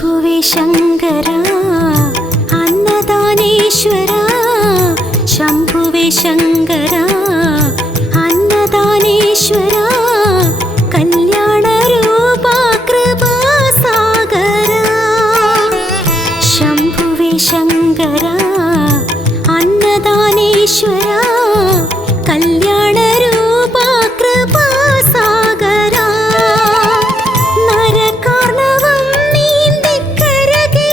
शंभुवे शंकरा अन्नदानेश्वरा शंभुवे शंकरा अन्नदानेश्वरा कल्याण रूपा कृपा सागरा शंभुवे शंकरा अन्नदानेश्वरा कल्याण रूपा कृपा सागरा നരകാർണവം നീന്തിക്കരകേറി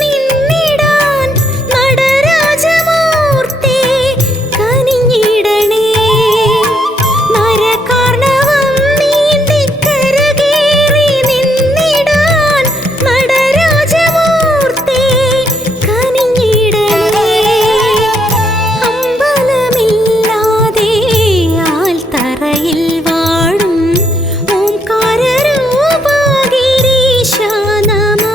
നിന്നിടാൻ നടരാജമൂർത്തി കനിഞ്ഞിടണേ നരകാർണവം നീന്തിക്കരകേറി നിന്നിടാൻ നടരാജമൂർത്തി കനിഞ്ഞിടണേ അമ്പലമില്ലാതെ ആൽത്തറയിൽ വാഴും ഓംകാരരൂപാ ഗിരീശ നമോ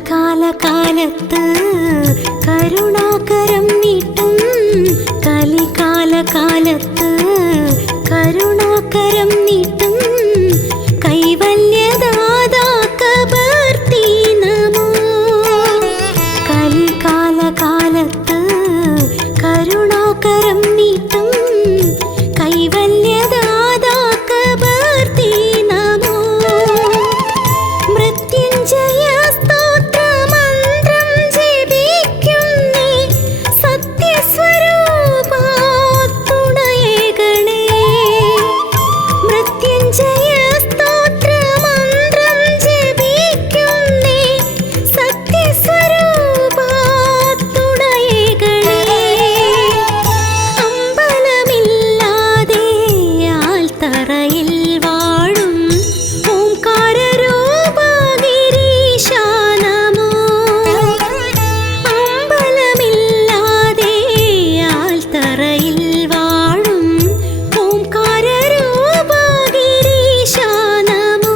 കലികാലകാലത്ത് കരുണാകരം നീട്ടും കലികാലകാലത്ത് കരുണാകരം നീട്ടും കൈവല്യദാതാ കബർത്തി നമോ കലികാലകാലത്ത് കരുണാകരം നീട്ടും കൈവല്യദാതാ കബർത്തി നമോ മൃത്യുഞ്ജയ സ്തോത്രമന്ത്രം ജപിക്കുന്നേ സത്യസ്വരൂപാ തുണയേകണേ മൃത്യുഞ്ജയ സ്തോത്രമന്ത്രം ജപിക്കുന്നേ സത്യസ്വരൂപാ തുണയേകണേ അമ്പലമില്ലാതെ ആൽത്തറയിൽ വാഴും ഓംകാരരൂപാ ഗിരീശ നമോ അമ്പലമില്ലാതെ ആൽത്തറയിൽ വാഴും ഓംകാരരൂപാ ഗിരീശ നമോ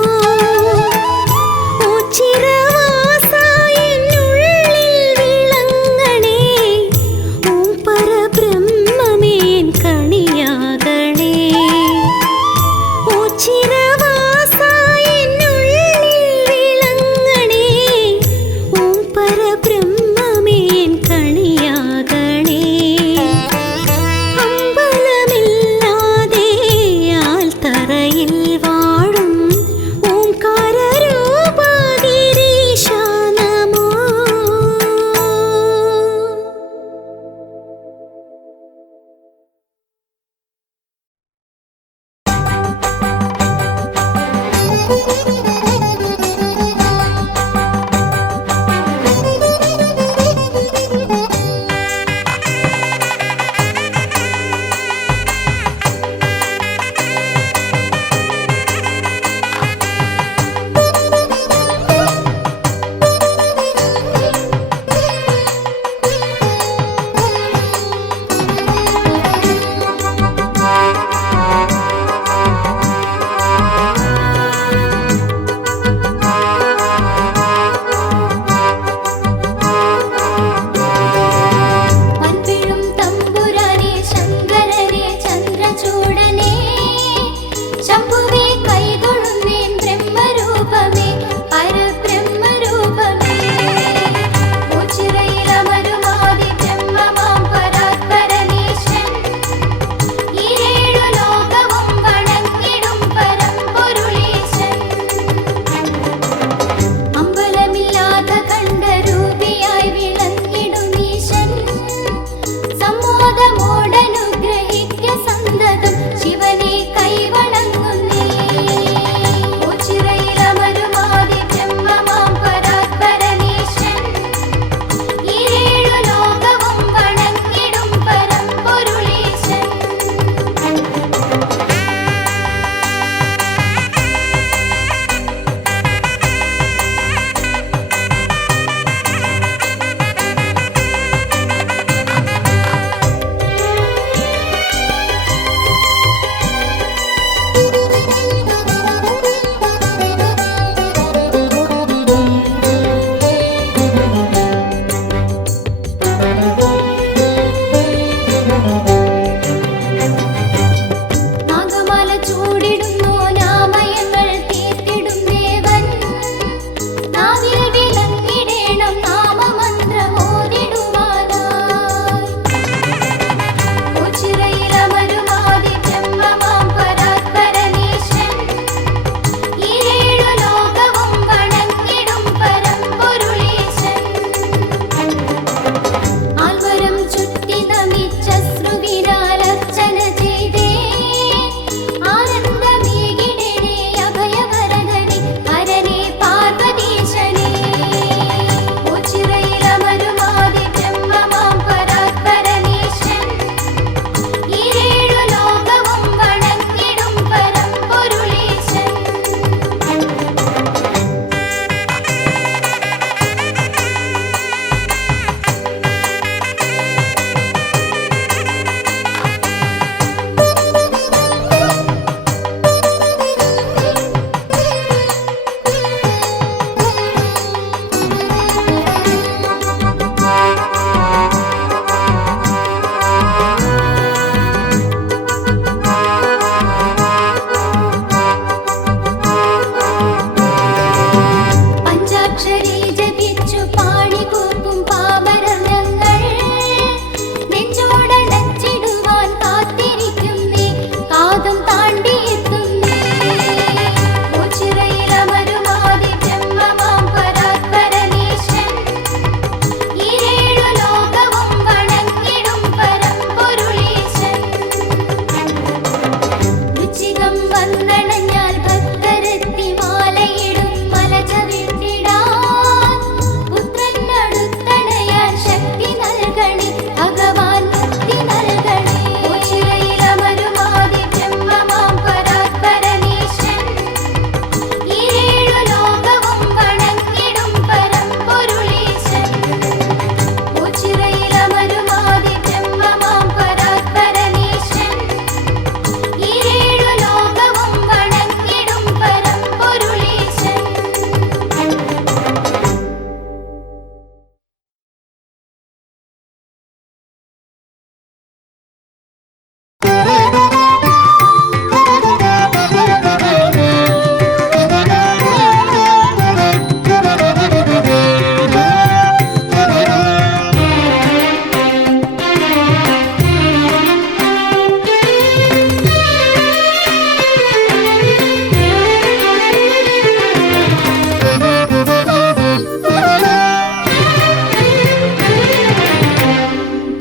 ഓച്ചിരവാസ എന്നുള്ളിൽ വിളങ്ങണേ ഓം പരബ്രഹ്മമേൻ കണിയാകണേ ഓച്ചിരവാസ എന്നുള്ളിൽ വിളങ്ങണേ ഓം പരബ്രഹ്മമേൻ കണിയാകണേ അമ്പലമില്ലാതെ ആൽത്തറയിൽ വാഴും ഓംകാരരൂപാ ഗിരീശ നമോ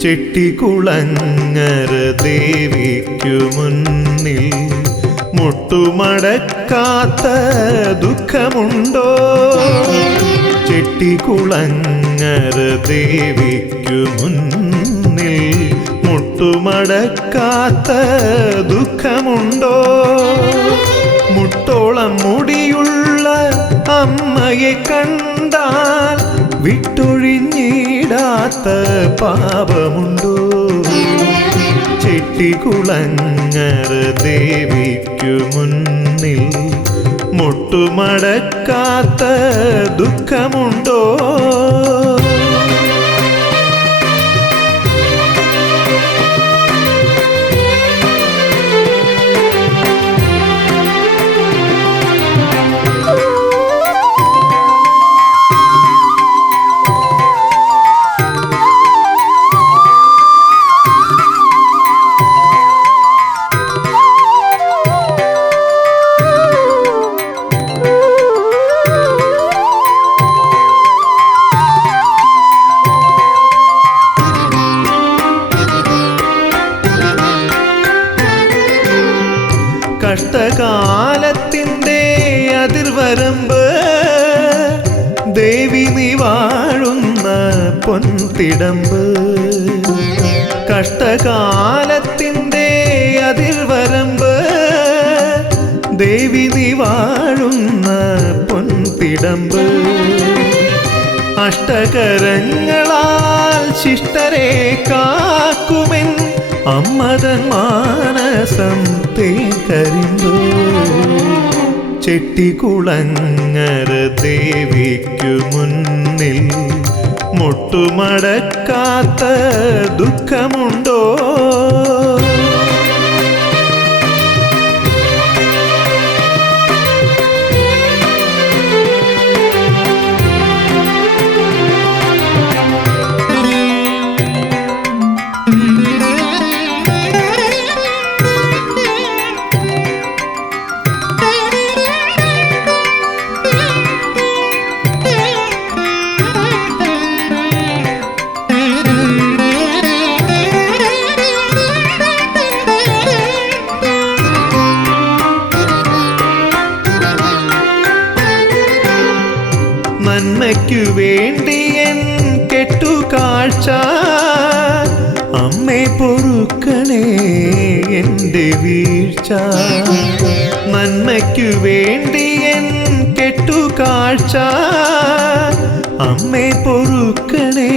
ചെട്ടികുളങ്ങര ദേവിക്കു മുന്നിൽ മുട്ടുമടക്കാത്ത ദുഃഖമുണ്ടോ? ചെട്ടികുളങ്ങര ദേവിക്കു മുന്നിൽ മുട്ടുമടക്കാത്ത ദുഃഖമുണ്ടോ? മുട്ടോളം മുടിയുള്ള അമ്മയെ കണ്ടാൽ വിട്ടൊഴിഞ്ഞിടാത്ത പാപമുണ്ടോ? ചെട്ടികുളങ്ങര ദേവിക്കു മുന്നിൽ മുട്ടുമടക്കാത്ത ദുഃഖമുണ്ടോ? കഷ്ടകാലത്തിൻ്റെ അതിർവരമ്പ് ദേവി നീ വാഴുന്ന പൊൻതിടമ്പ്. കഷ്ടകാലത്തിൻ്റെ അതിർവരമ്പ് ദേവി നീ വാഴുന്ന പൊൻതിടമ്പ്. അഷ്ടകരങ്ങളാൽ ശിഷ്ടരെ കാക്കുമെൻ അമ്മതൻ മാനസം തേക്കരിന്തോ? ചെട്ടികുളങ്ങര ദേവിക്കു മുന്നിൽ മുട്ടുമടക്കാത്ത ദുഃഖമുണ്ടോ? നന്മയ്ക്കു വേണ്ടി എൻ കെട്ടുകാഴ്ച അമ്മേ പൊറുക്കണേ എൻ്റെ വീഴ്ച. നന്മയ്ക്കു വേണ്ടി എൻ കെട്ടുകാഴ്ച അമ്മേ പൊറുക്കണേ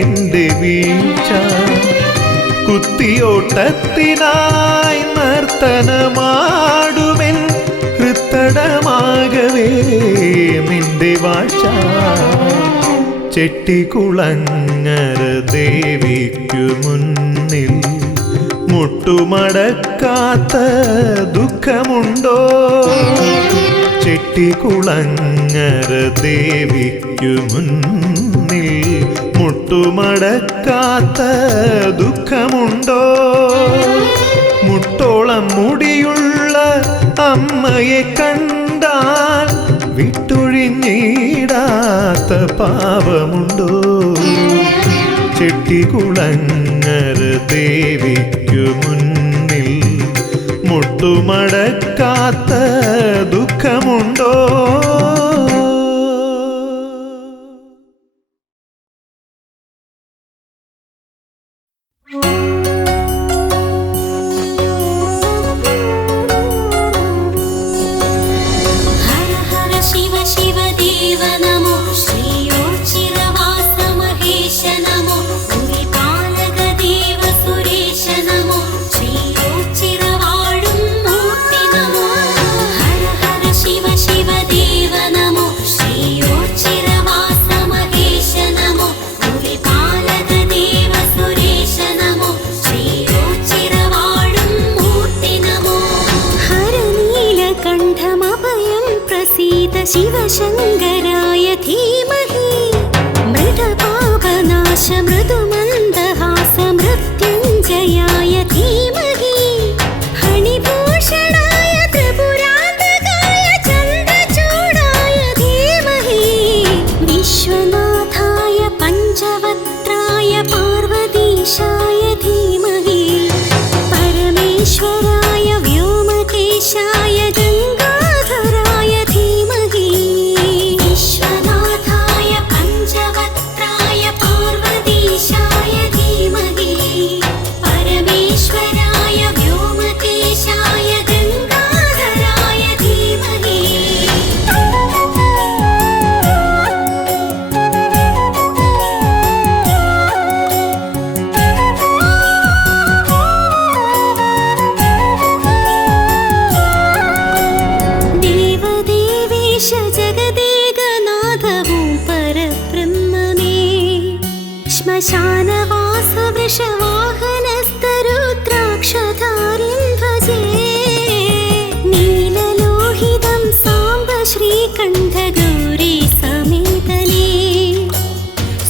എൻ്റെ വീഴ്ച. കുത്തിയോട്ടത്തിനായി നർത്തനമാടുമെൻ ഹൃത്തടമാകവേ നിന്റെ വാഴ്ച. ചെട്ടികുളങ്ങര ദേവിക്കു മുന്നിൽ മുട്ടുമടക്കാത്ത ദുഃഖമുണ്ടോ? ചെട്ടികുളങ്ങര ദേവിക്കു മുന്നിൽ മുട്ടുമടക്കാത്ത ദുഃഖമുണ്ടോ? മുട്ടോളം മുടിയുള്ള അമ്മയെ കണ്ടാൽ വിട്ടൊഴിഞ്ഞിടാത്ത പാപമുണ്ടോ? ചെട്ടികുളങ്ങര ദേവിക്കു മുന്നിൽ മുട്ടുമടക്കാത്ത ദുഃഖമുണ്ടോ? शिवशङ्कराय धीमहि मृडपापनाश मृदुमन्दहास मृत्युञ्जयाय धीमहि फणिभूषणाय त्रिपुरान्तकाय चन्द्रचूडाय धीमहि विश्वनाथाय पञ्चवक्त्राय पार्वती ജഗദീശ ജഗദേകനാഥവും പരബ്രഹ്മമേ ശ്മശാനവാസ വൃഷവാഹനസ്തരുദ്രാക്ഷധാരിം ഭജേ നീലലോഹിതം സാംബ ശ്രീകണ്ഠ ഗൗരീ സമേതനേ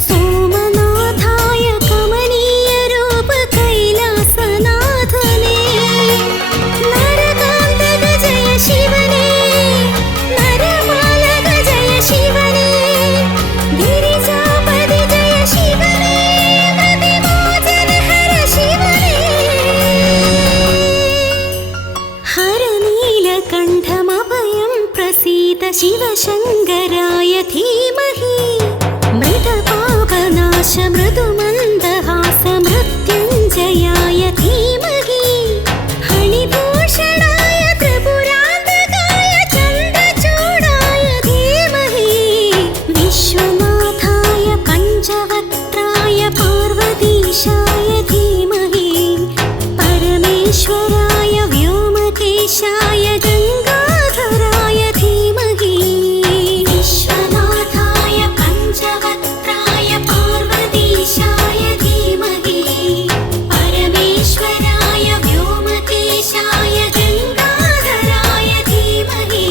സോമനാഥായ കമനീയ രൂപ കൈലാസനാഥനേ നരകാന്തക ജയ ശിവനേ നരമാലക ജയ ശിവനേ ഗിരിജാപതി ജയ ശിവനേ പ്രതിമോചന ഹര ശിവനേ ഹരനീലകണ്ഠമഭയം പ്രസീത ശിവശങ്കരായ ധീമഹി മൃതപാപനാശ മൃദുമന്ദഹാസ മൃത്യുഞ്ജയായ ധീമഹി ഹണിഭൂഷണായ ത്രിപുരാന്തകായ ചന്ദ്രചൂഡായ ധീമഹി വിശ്വനാഥായ പഞ്ചവക്ത്രായ പാർവതീശായ ധീമഹി പരമേശ്വരായ വ്യോമകേശായ ഗംഗാധരായ ധീമഹി വിശ്വനാഥായ പഞ്ചവക്ത്രായ പാർവതീശായ ധീമഹി പരമേശ്വരായ വ്യോമകേശായ ഗംഗാധരായ ധീമഹി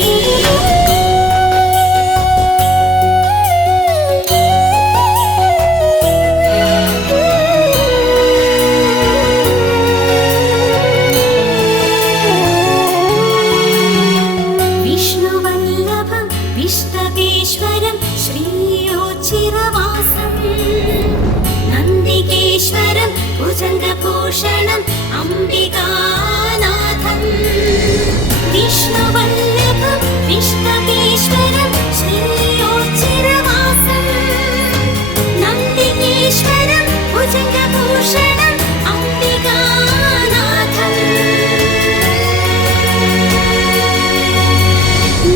വിഷ്ണുവല്ലഭം വിഷ്ണവേശ്വരം ശ്രീയോച്ചിരവാസം നന്ദികേശ്വരം ഭുജംഗഭൂഷണം അംബികാനാഥം വിഷ്ണുവല്ലഭം വിഷ്ണവേശ്വരം ശ്രീയോച്ചിരവാസം നന്ദികേശ്വരം ഭുജംഗഭൂഷണം അംബികാനാഥം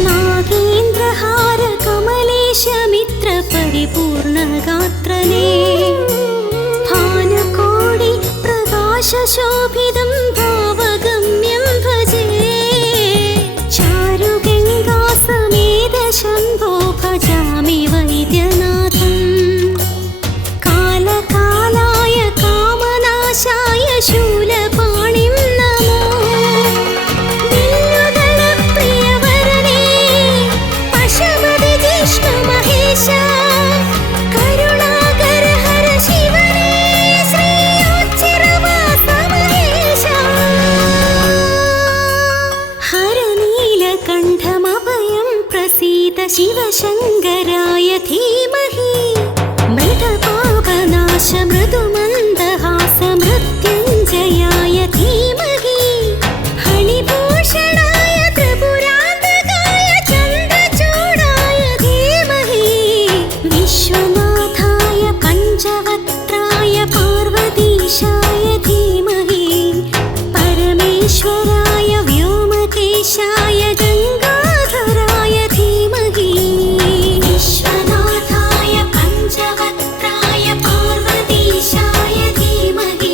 നാഗേന്ദ്രഹാര കമലേശമിത്ര പരിപൂർണഗാത്രനേ ഭാനുകോടി പ്രകാശശോഭിതം ഭാവഗമ്യം ഭജേ ചാരുഗംഗാസമേത ശംഭോ ഭജാമി വൈദ്യനാഥം കാലകാലായ കാമനാശായ ശൂലപാണിം നമോ ദില്ലുദളപ്രിയവരനേ പശുപതി ജിഷ്ണു മഹേശ കരുണാകര ഹര ശിവനേ ശ്രീയോച്ചിരവാസ മഹേശ ഹരനീലകണ്ഠമഭയം പ്രസീത ശിവശങ്കരായ ധീമഹി മൃതപാപനാശ മൃദുമന്ദഹാസ മൃത്യുഞ്ജയായ ധീമഹി ഹണിഭൂഷണായ ത്രിപുരാന്തകായ ചന്ദ്രചൂഡായ ധീമഹി വിശ്വനാഥായ പഞ്ചവക്ത്രായ പാർവതീശായ ധീമഹി പരമേശ്വരായ വ്യോമകേശായ ഗംഗാധരായ ധീമഹി വിശ്വനാഥായ പഞ്ചവക്ത്രായ പാർവതീശായ ധീമഹി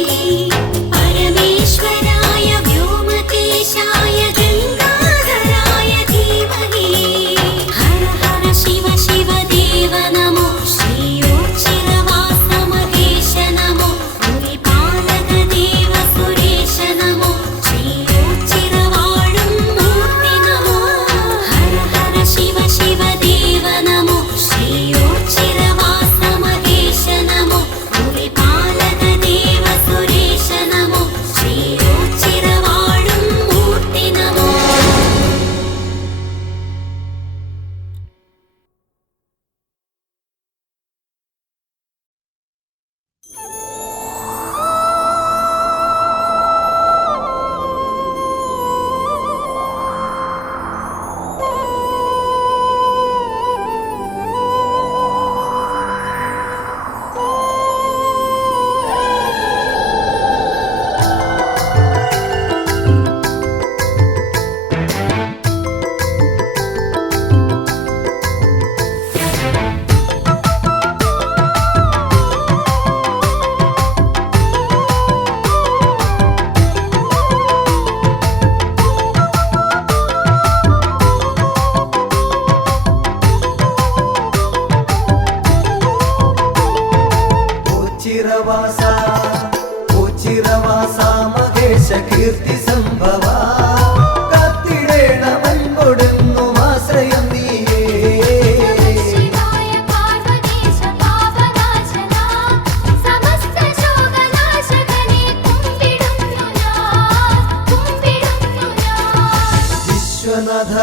വിശ്വനാഥ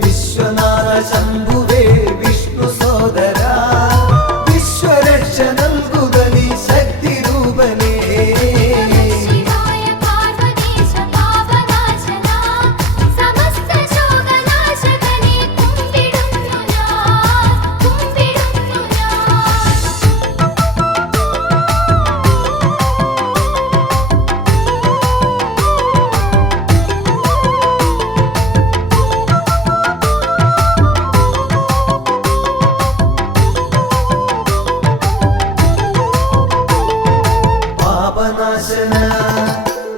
വിശ്വനാഥ ശംഭുവേ വിഷ്ണു സോദര വിശ്വരക്ഷ നൽകുക നീ ശക്തി രൂപനേ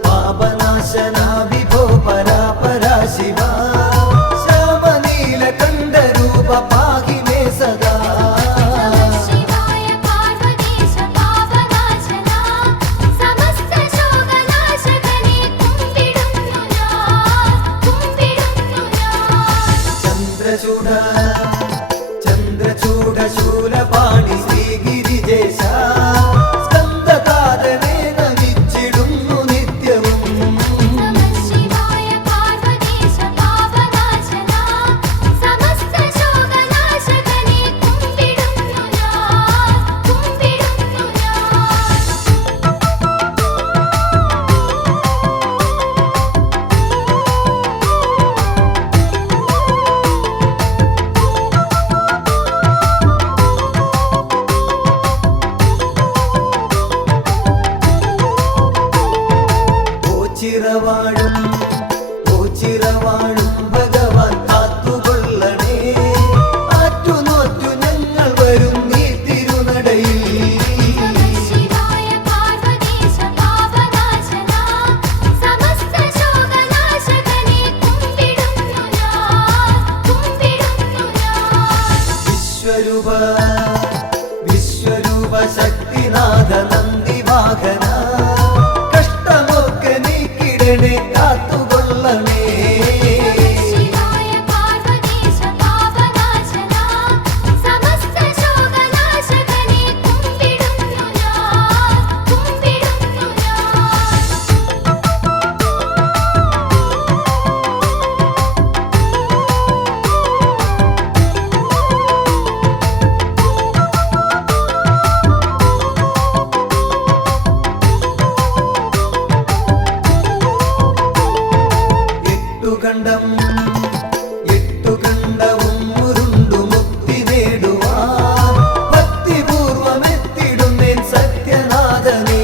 പാപനാശന വിഭോ പരാപരാ ശിവ ശ്യാമനീലകണ്ഠ രൂപ പാഹി മേ സദാ ചന്ദ്രചൂഢ ശൂലപാണി ശ്രീഗിരിജേശ ചിരവാഴും ഭഗവാൻ കാത്തുകൊള്ളണേ ആറ്റുനോറ്റു ഞങ്ങൾ വരും നീ തിരുനടയിൽ വിശ്വരൂപ ശക്തിനാഥ നന്ദി വാഹന കഷ്ടമൊക്കെ നീക്കിടണേ കാത്തുകൊള്ളണേ എട്ടുകണ്ടവും ഉരുണ്ടു മുക്തി നേടുവാൻ ഭക്തിപൂർവമെത്തിടുന്നേൻ സത്യനാഥനേ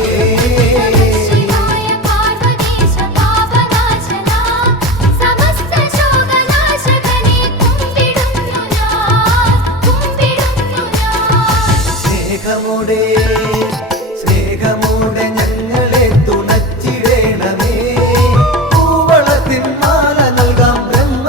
സ്നേഹമോടെ ഞങ്ങളെ തുണച്ചിടേണമേ പൂവളത്തിൻ മാല നൽകാം ബ്രഹ്മ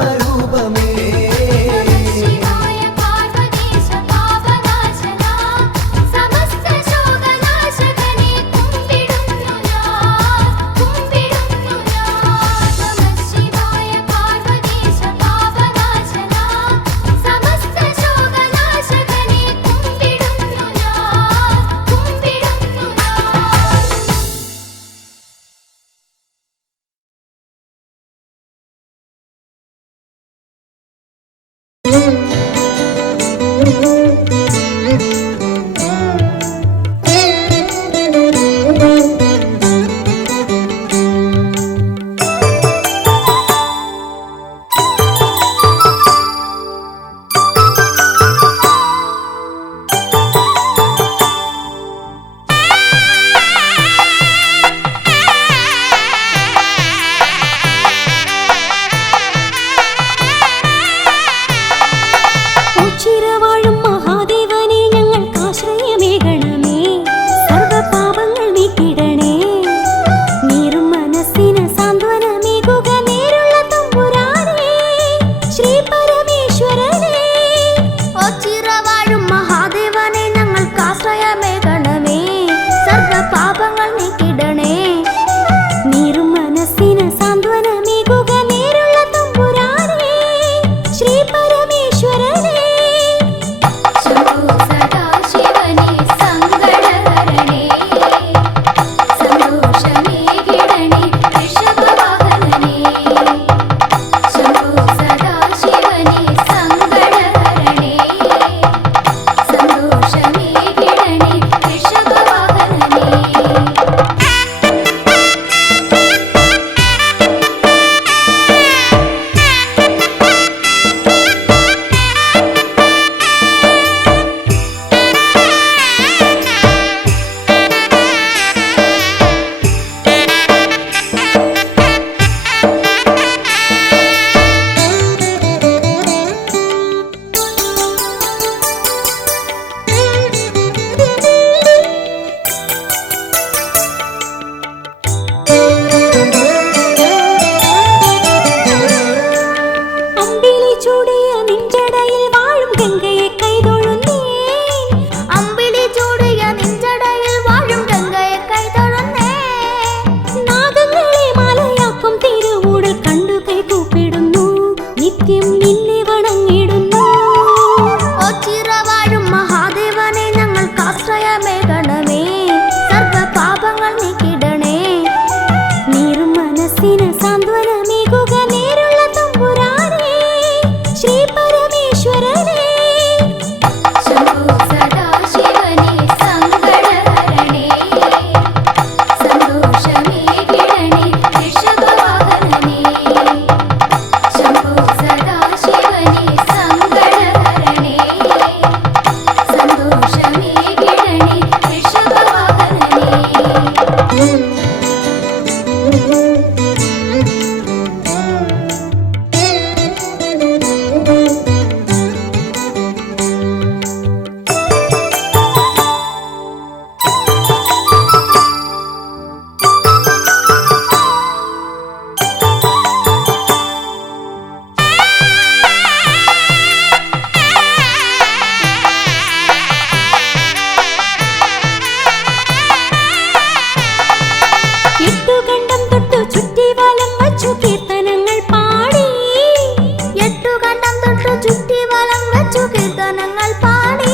ഗാനങ്ങൾ പാടി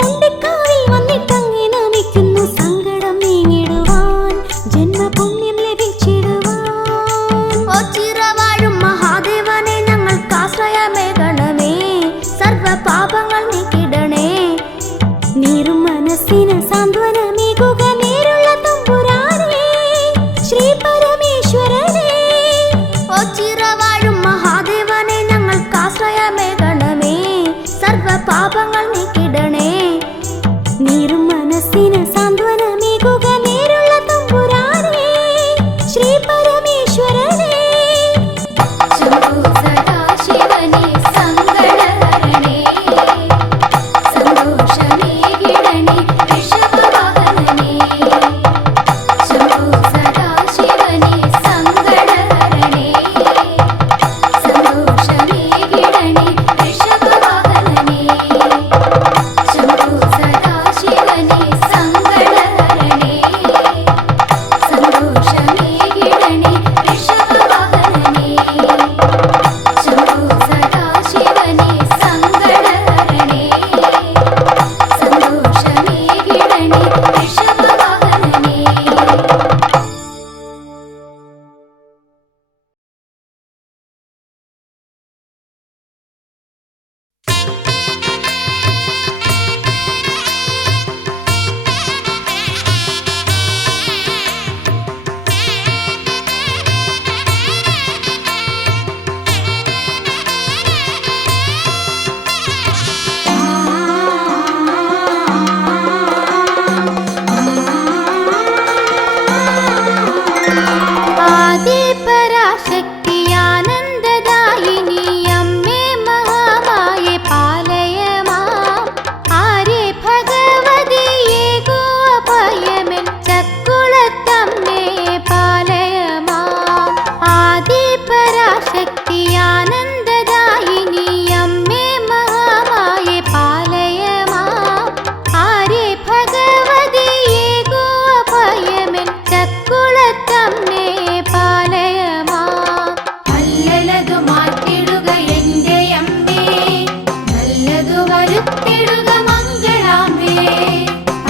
ഉണ്ടിക്കാവിൽ വന്നിട്ടങ്ങി നമിക്കുന്നു സങ്കടം നീങ്ങിടുവാൻ ജന്മപുണ്യം ലഭിച്ചിടുവാൻ. ചിറവാഴും മഹാദേവനെ ഞങ്ങൾക്ക് ആശ്രയമേകണമേ, സർവ പാപങ്ങൾ നീക്കിടണേ. നീറും മനസ്സിന് സാന്ത്വനമേകുക നേരുള്ള തമ്പുരാനേ ശ്രീ പരമേശ്വരനേ. ചിറവാഴും മഹാദേവനെ ഞങ്ങൾക്ക് ആശ്രയമേകണമേ, സർവ പാപങ്ങൾ നീക്കിടണേ. നീറും മനസ്സിന് സാന്ത്വനമേകുക നേരുള്ള തമ്പുരാനേ ശ്രീ പരമേശ്വരനേ. ശംഭോ സദാശിവനേ സങ്കടഹരണേ, സന്തോഷമേകിടണേ ഋഷഭവാഹനനേ. ശംഭോ സദാശിവനേ സങ്കടഹരണേ, സന്തോഷമേകിടണേ ഋഷഭവാഹനനേ. ശംഭോ സദാശിവനേ സങ്കടഹരണേ, സന്തോഷമേകിടണേ ഋഷഭവാഹനനേ. ശംഭോ സദാശിവനേ സങ്കടഹരണേ, സന്തോഷമേകിടണേ ഋഷഭവാഹനനേ. ആദിപരാശക്തി ആനന്ദദായിനി അമ്മേ മഹാമായേ പാലയ മാം. ആരേ ഭഗവതിയേ ഗോ അഭയമെൻ ചക്കുളത്തമ്മേ പാലയ മാം. ആദിപരാശക്തി ആനന്ദദായിനി അമ്മേ മഹാമായേ പാലയ മാം. ആരേ ഭഗവതിയേ ഗോ അഭയമെൻ ചക്കുളത്തമ്മേ പാലയ മാം. അല്ലലതു മാറ്റിടുക എന്റെ അമ്മേ, നല്ലതു വരുത്തിടുക മംഗളാംബേ.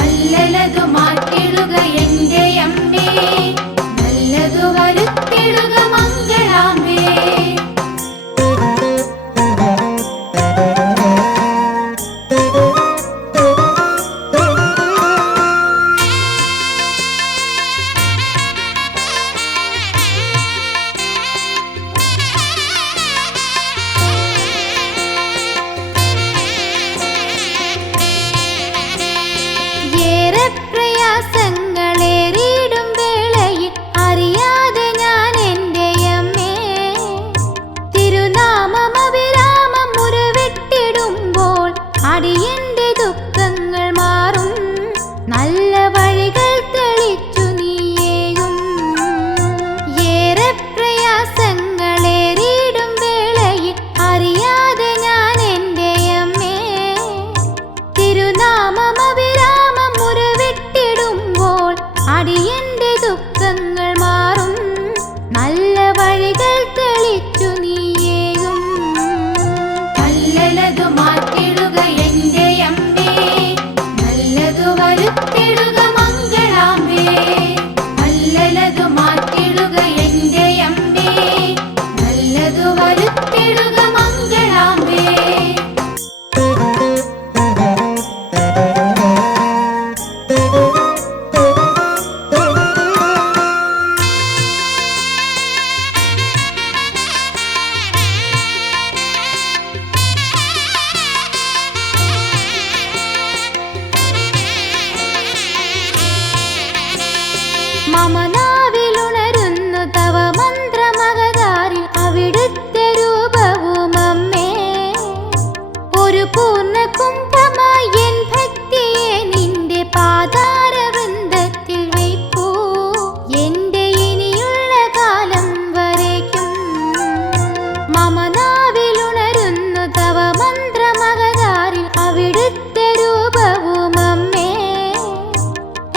അല്ലലതു മാറ്റിടുക എന്റെ അമ്മേ, നല്ലതു വരുത്തിടുക മംഗളാംബേ. ഏറെ പ്രയാസങ്ങളേറിയിടും വേളയിൽ അറിയാതെ ഞാൻ എൻ്റെ അമ്മേ തിരുനാമം അവിരാമം മുറിവിട്ടിടുമ്പോൾ അടിയന്റെ ദുഃഖങ്ങൾ മാറും നല്ല വഴികൾ തെളിച്ചു നീയേകും. ഏറെ പ്രയാസങ്ങളേറിയിടും വേളയിൽ അറിയാതെ ഞാൻ എൻ്റെ അമ്മേ തിരുനാമം അവിരാമം മുറിവിട്ടിടുമ്പോൾ അടിയന്റെ ദുഃഖങ്ങൾ മാറും നല്ല വഴികൾ തെളിച്ചു നീയേകും. അല്ലലതു മാറ്റിടുക എന്റെ അമ്മേ, നല്ലതു വരുത്തിടുക മംഗളാംബേ. അല്ലലതു മാറ്റിടുക എന്റെ അമ്മേ, നല്ലതു വരുത്തിടുക മംഗളാംബേ. മമനാവിലുണരുന്നു തവ മന്ത്രമകതാരിൽ അവിടുത്തെ രൂപവും അമ്മേ. ഒരു പൂർണ്ണ കുംഭമായി എൻ ഭക്തിയെ നിന്റെ പാതാരവൃന്ദത്തിൽ വയ്പ്പൂ എന്റെ ഇനിയുള്ള കാലം വരയ്ക്കും. മമനാവിലുണരുന്നു തവ മന്ത്രമകതാരിൽ അവിടുത്തെ രൂപവും അമ്മേ.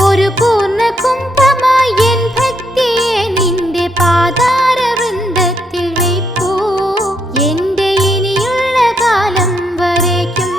ഒരു പൂർണ്ണ കുംഭമായി എൻ ഭക്തിയെ നിന്റെ പാതാരവൃന്ദത്തിൽ വയ്പ്പൂ എന്റെ ഇനിയുള്ള കാലം വരയ്ക്കും.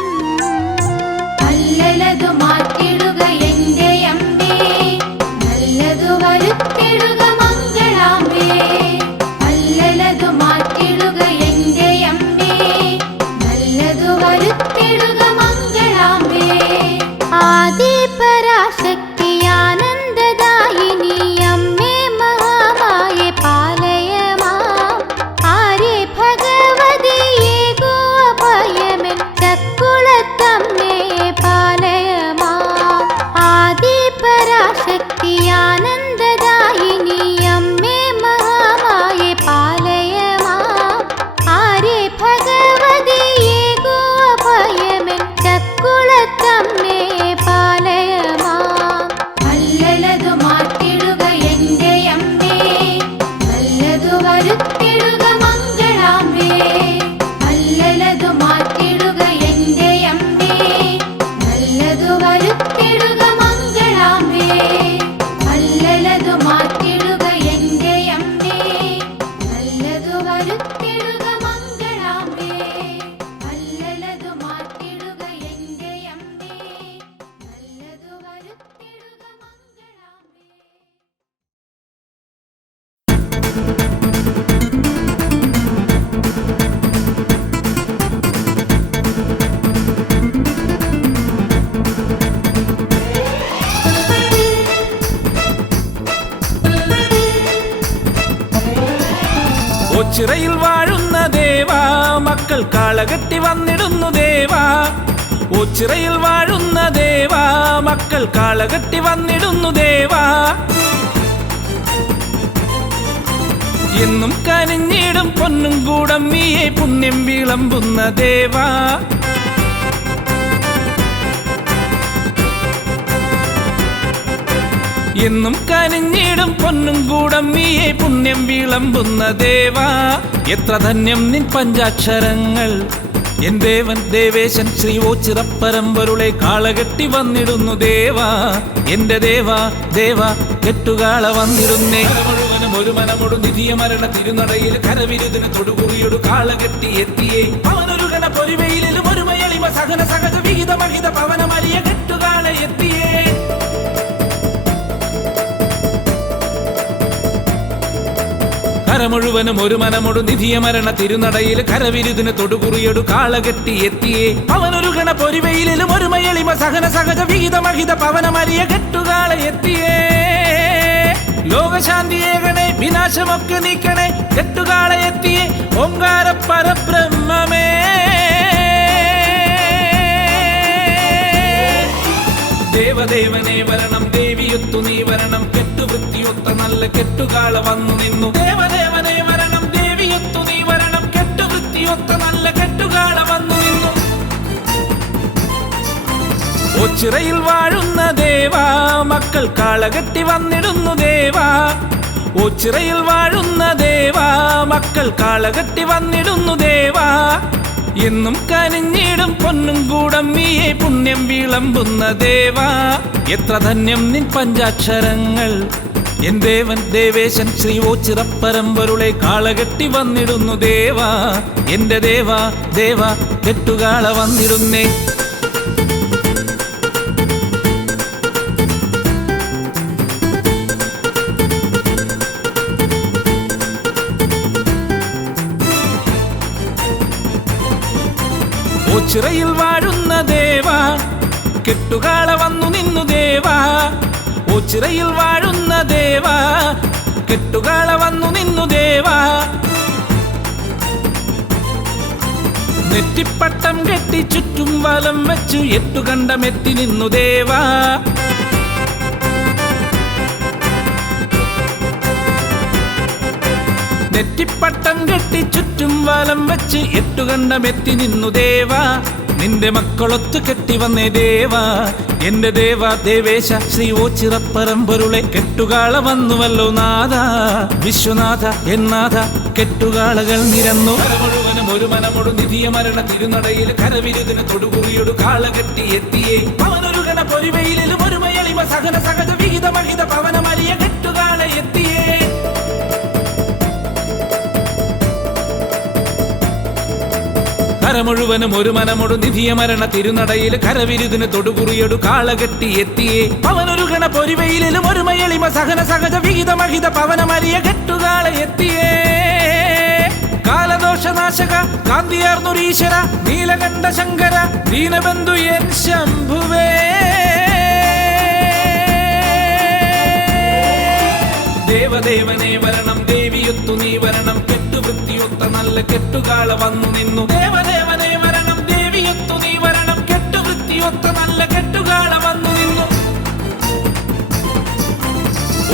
കാളകെട്ടി വന്നിടുന്നു ദേവാ ഓച്ചിറയിൽ വാഴുന്ന ദേവാ മക്കൾ കാളകെട്ടി വന്നിടുന്നു ദേവാ എന്നും കനിഞ്ഞിടും പൊന്നും കൂടമ്മിയെ പുണ്യം വിളമ്പുന്ന ദേവാ എന്നും കനിഞ്ഞിടും പൊന്നും കൂടമ്മിയെ പുണ്യം വിളമ്പുന്ന ദേവാ എത്ര ധന്യം നിൻ പഞ്ചാക്ഷരങ്ങൾ എൻ ദേവൻ ദേവേശൻ ശ്രീ ഓച്ചിറപ്പരമ്പരുളെ കാളകെട്ടി വന്നിടുന്നു ദേവാ എന്റെ ദേവാ ദേവാ കെട്ടുകാള വന്നിടുന്നേ മുഴുവനും ഒരു മനമൊടു നിധിയ മരണ തിരുനടയിൽ കരവിരുതിന് തൊടുകുറിയൊടു കാളകെട്ടി എത്തിയേ അവനൊരു ഗണ പൊരിവയിലും ഒരു മയളിമ സഹന സഹജ വിഹിത മഹിത പവനമരിയ കെട്ടുകാള എത്തിയേ മുഴുവനും ഒരു മനമൊടു നിധിയ മരണ തിരുനടയിൽ കരവിരുതിന് തൊടുകുറിയൊടു കാളകെട്ടി എത്തിയേ അവനൊരു ഗണ പൊരിവയിലും ഒരു മയളിമ സഹന സഹജ വിഹിത മഹിത പവനമരിയ കെട്ടുകാള എത്തിയേ ലോകശാന്തിയേകണേ വിനാശമൊക്കെ നീക്കണേ കെട്ടുകാള എത്തിയേ ഓങ്കാര പരബ്രഹ്മമേ ദേവദേവനെ വരണം ദേവിയൊത്തു നീ വരണം കെട്ടുവൃത്തിയൊത്ത നല്ല കെട്ടുകാള വന്നു നിന്നു ദേവദേവനെ വരണം ദേവിയൊത്തു നീ വരണം കെട്ടുവൃത്തിയൊത്ത നല്ല കെട്ടുകാള വന്നു നിന്നു ഓച്ചിറയിൽ വാഴുന്ന ദേവാ മക്കൾ കാളകെട്ടി വന്നിടുന്നു ദേവാ ഓച്ചിറയിൽ വാഴുന്ന ദേവാ മക്കൾ കാളകെട്ടി വന്നിടുന്നു ദേവാ എന്നും കനിഞ്ഞിടും പൊന്നും കൂടമ്മിയെ പുണ്യം വിളമ്പുന്ന ദേവാ എത്ര ധന്യം നിൻ പഞ്ചാക്ഷരങ്ങൾ എൻ ദേവൻ ദേവേശൻ ശ്രീ ഓച്ചിറപ്പരമ്പരുളെ കാളകെട്ടി വന്നിടുന്നു ദേവാ എന്റെ ദേവാ ദേവാ കെട്ടുകാള വന്നിടുന്നേ ഓച്ചിറയിൽ വാഴുന്ന ദേവാ കെട്ടുകാള വന്നു നിന്നു ദേവാ ഓച്ചിറയിൽ വാഴുന്ന ദേവാ കെട്ടുകാള വന്നു നിന്നു ദേവാ നെറ്റിപ്പട്ടം കെട്ടി ചുറ്റും വലം വെച്ചു എട്ടുകണ്ടമെത്തി നിന്നു ദേവാ നെറ്റിപ്പട്ടം കെട്ടി ചുറ്റും വലം വെച്ച് എട്ടുകണ്ടമെത്തി നിന്നു ദേവാ നിന്റെ മക്കളൊത്തു കെട്ടി വന്നേ ദേവാ എന്റെ ദേവാ ദേവേശ ശ്രീ ഓച്ചിറപ്പരമ്പരുളെ കെട്ടുകാള വന്നുവല്ലോ നാഥ വിശ്വനാഥ എന്നാഥ കെട്ടുകാളകൾ നിരന്നു മുഴുവനും ഒരു മനമൊടു നിധിയ മരണ തിരുനടയിൽ കരവിരുതിന് തൊടുകുറിയൊടു കാളകെട്ടി എത്തിയേ അവനൊരു ഗണ പൊരിവയിലും ഒരു മയളിമ സഹന സഹജ വിഹിത മഹിത പവനമരിയ കെട്ടുകാള എത്തിയേ മുഴുവനും ഒരു മനമൊടു നിധിയ മരണ തിരുനടയിൽ കരവിരുതിന് തൊടുകുറിയൊടു കാളകെട്ടി എത്തിയേ അവനൊരു ഗണ പൊരിവയിലും ഒരു മയളിമ സഹന സഹജ വിഹിത മഹിത പവനമരിയ കെട്ടുകാള എത്തിയേ കാലദോഷനാശക കാന്തിയാർന്നൊരീശ്വര നീലകണ്ഠ ശങ്കര ദീനബന്ധു എൻ ശംഭുവേ ദേവദേവനെ വരണം ദേവിയൊത്തു നീ വരണം കെട്ടുവൃത്തിയൊത്ത നല്ല കെട്ടുകാള വന്നു നിന്നു ദേവദേവനെ വരണം ദേവിയൊത്തു നീ വരണം കെട്ടുവൃത്തിയൊത്ത നല്ല കെട്ടുകാള വന്നു നിന്നു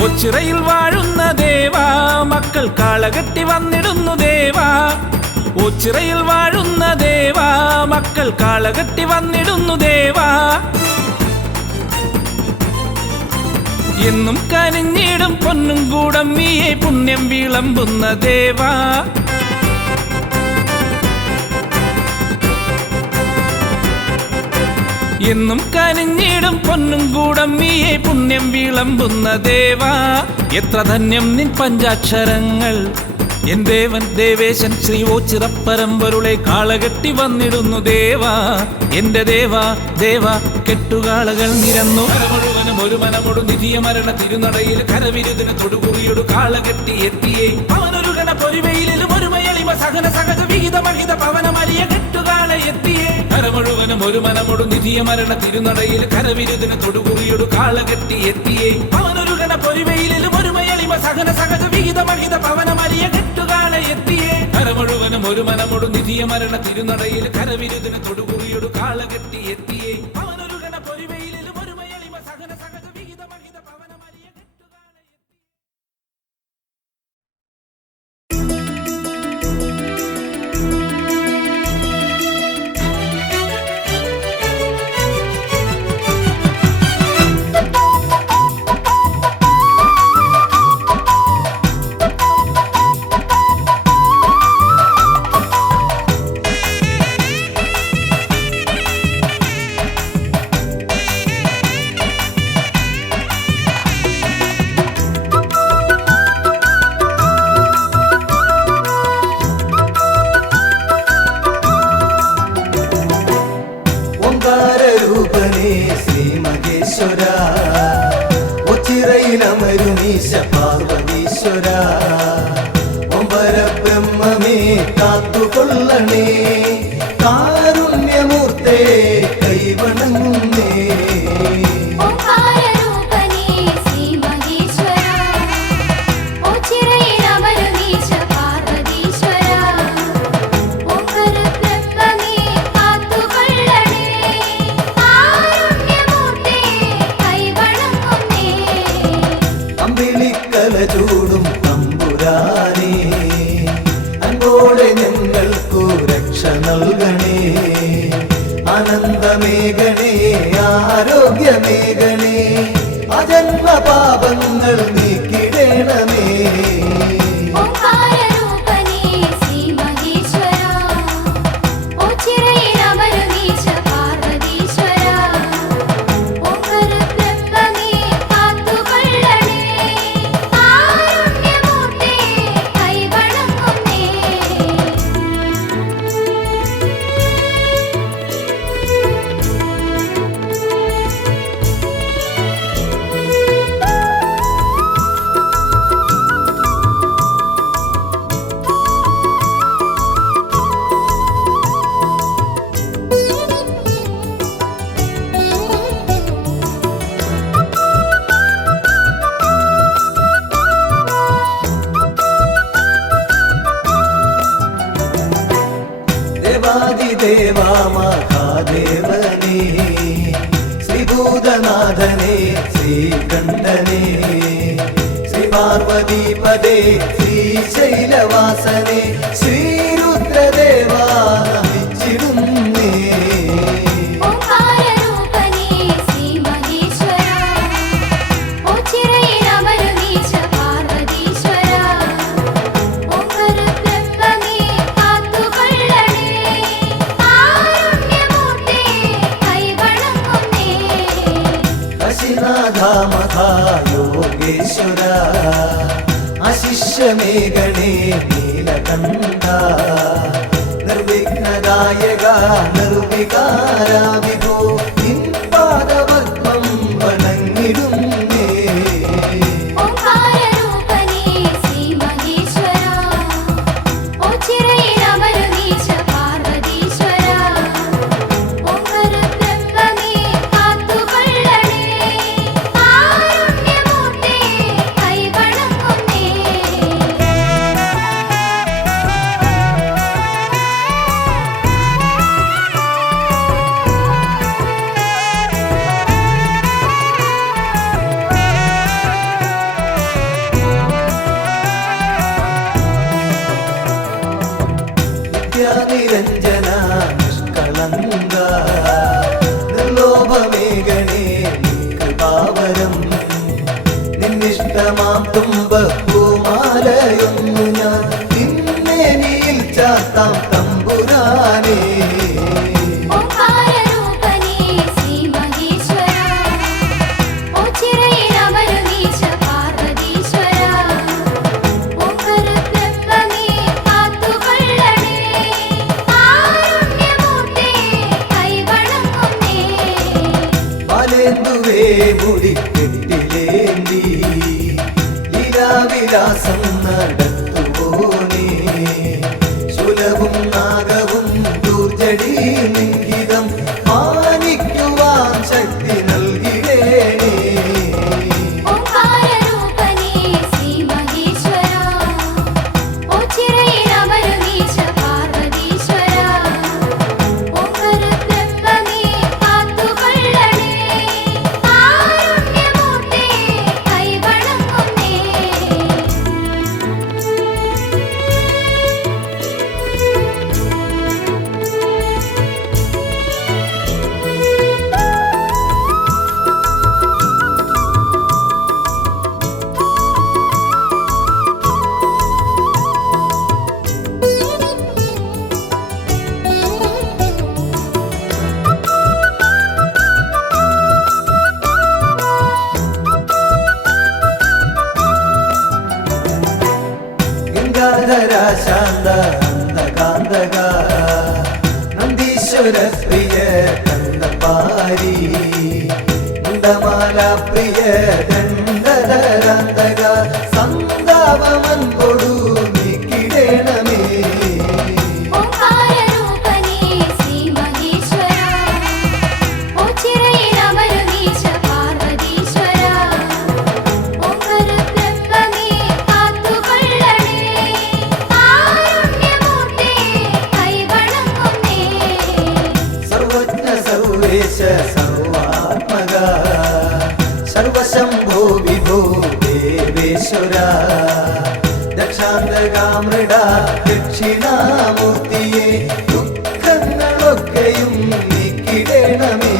ഓച്ചിറയിൽ വാഴുന്ന ദേവാ മക്കൾ കാളകെട്ടി വന്നിടുന്നു ദേവാ ഓച്ചിറയിൽ വാഴുന്ന ദേവാ മക്കൾ കാളകെട്ടി വന്നിടുന്നു ദേവാ എന്നും കനിഞ്ഞിടും പൊന്നും കൂടമ്മിയെ പുണ്യം വിളമ്പുന്ന ദേവാ എന്നും കനിഞ്ഞിടും പൊന്നും കൂടമ്മിയെ പുണ്യം വിളമ്പുന്ന ദേവാ എത്ര ധന്യം നിൻ പഞ്ചാക്ഷരങ്ങൾ എൻ ദേവൻ ദേവേശൻ ശ്രീ ഓച്ചിറപ്പരമ്പരുളെ കാളകെട്ടി വന്നിടുന്നു ദേവാ എന്റെ ദേവാ ദേവാ കെട്ടുകാളകൾ നിരന്നു മുഴുവനും ഒരു മനമൊടു നിധിയ മരണ തിരുനടയിൽ കരവിരുതിന് തൊടുകുറിയൊടു കാളകെട്ടി എത്തിയേ അവനൊരു ഗണ പൊരിവയിലും ഒരു മയളിമ സഹന സഹജ വിഹിത മഹിത പവനമരിയ കെട്ടുകാള എത്തിയേ മുഴുവനും ഒരു മനമൊടു നിധിയ മരണ തിരുനടയിൽ കരവിരുതിന് തൊടുകുറിയൊടു കാളകെട്ടി എത്തിയേ അവനൊരു ഗണ പൊരിവയിലും ഒരു മയളിമ സഹന സഹജ വിഹിത മഹിത പവനമരിയ കെട്ടുകാള എത്തിയേ കരമുഴുവനും ഒരു മനമൊടു നിധിയ മരണ തിരുനടയിൽ കരവിരുതിന് തൊടുകുറിയൊടു കാളകെട്ടി എത്തിയേ അവനൊരു ഗണ പൊരിവയിലും ഒരു മയളിമ സഹന സഹജ വിഹിത മഹിത പവനമരിയ കെട്ടുകാണ ഓംകാരരൂപനേ ശ്രീ മഹേശ്വര ഉച്ചിറയിലമരുമീശ പാർവതീശ്വര ഓംപരബ്രഹ്മമേ കാത്തുകൊള്ളണേ കാരുണ്യമൂർത്തേ കൈവണങ്ങുന്നേ ഓംകാരരൂപനേ ശ്രീ മഹേശ്വര ഓച്ചിറയിലമരുമീശ പാർവതീശ്വര ഓംകാരബ്രഹ്മമേ കാത്തുകൊള്ളണേ കാരുണ്യമൂർത്തേ കൈവണങ്ങുന്നേ അമ്പിളിക്കല ചൂടും തമ്പുരാനേ അൻപോടെ ഞങ്ങൾക്കു രക്ഷ നൽകണേ ആനന്ദമേഘണേ ആരോഗ്യമേഘണേ അജന്മ പാപങ്ങൾ നീക്കിടണമേ ഓംകാരരൂപനേ ശ്രീ മഹേശ്വര ഓച്ചിറയിലമരുമീശ പാർവതീശ്വര ഓംകാരബ്രഹ്മമേ കാത്തുകൊള്ളണേ കാരുണ്യമൂർത്തേ കൈവണങ്ങുന്നേ ദേവാദിദേവാ മഹാദേവനേ ശ്രീഭൂതനാഥനേ ശ്രീകണ്ഠനേ ശ്രീ പാർവതീപദേ ശ്രീശൈലവാസനേ ശ്രീരുദ്രദേവാ നമിച്ചിടുന്നേ ഓംകാരരൂപനേ ശ്രീ മഹേശ്വര ഓച്ചിറയിലമരുമീശ പാർവതീശ്വര ഓംകാരബ്രഹ്മമേ കാത്തുകൊള്ളണേ കാരുണ്യമൂർത്തേ കൈവണങ്ങുന്നേ കാശിനാഥ മഹായോഗേശ്വര അശിഷ്യമേഘണേ നീലകണ്ഠ നിർവിഘ്നദായക നിർവികാര വിഭോ നിൻ പാദപത്മം വണങ്ങിടുന്നേ ഓംകാരരൂപനേ ശ്രീ മഹേശ്വര ഓച്ചിറയിലമരുമീശ പാർവതീശ്വര ഓംകാരബ്രഹ്മമേ കാത്തുകൊള്ളണേ കാരുണ്യമൂർത്തേ കൈവണങ്ങുന്നേ നിത്യാനിരഞ്ജന നിഷ്കളങ്ക നിർലോഭമേഘണേ കൃപാവരം നിന്നിഷ്ടമാം തുമ്പപ്പൂമാലയൊന്നു ഞാൻ നിന്നേനിയിൽ ചാത്താം തമ്പുരാനേ ഓംകാരരൂപനേ ശ്രീ മഹേശ്വര ഓച്ചിറയിലമരുമീശ പാർവതീശ്വര ഓംകാരബ്രഹ്മമേ കാത്തുകൊള്ളണേ കാരുണ്യമൂർത്തേ കൈവണങ്ങുന്നേ പാലേന്തുവേ മുടിക്കെട്ടിലേന്തി ലീലാവിലാസം നടത്തുപോനേ ശൂലവും നാഗവും ദൂർജടി ലിംഗിതം മാനിക്കുവാൻ ശക്തി നൽകിടേണേ ഓംകാരരൂപനേ ശ്രീ മഹേശ്വര ഓച്ചിറയിലമരുമീശ ഈശ്വരപ്രിയ കണ്ടപാരി മുണ്ടമാല പ്രിയ ദണ്ഡധരാന്തക സന്താപമൻ കൊടു നീക്കിടേണമേ ഓംകാരരൂപനേ ശ്രീ മഹേശ്വര ഓച്ചിറയിലമരുന്നീശ പാർവതീശ്വര ഓംകാരബ്രഹ്മമേ കാത്തുകൊള്ളണേ കാരുണ്യമൂർത്തേ കൈവണങ്ങുന്നേ സർവജ്ഞ സർവേശ സർവാത്മക സർവശംഭോ വിഭോ ദേവേശ്വര ദക്ഷാന്തകാമൃഡ ദക്ഷിണാമൂർത്തിയെ ദുഃഖങ്ങളൊക്കെയും നീക്കിടേണമേ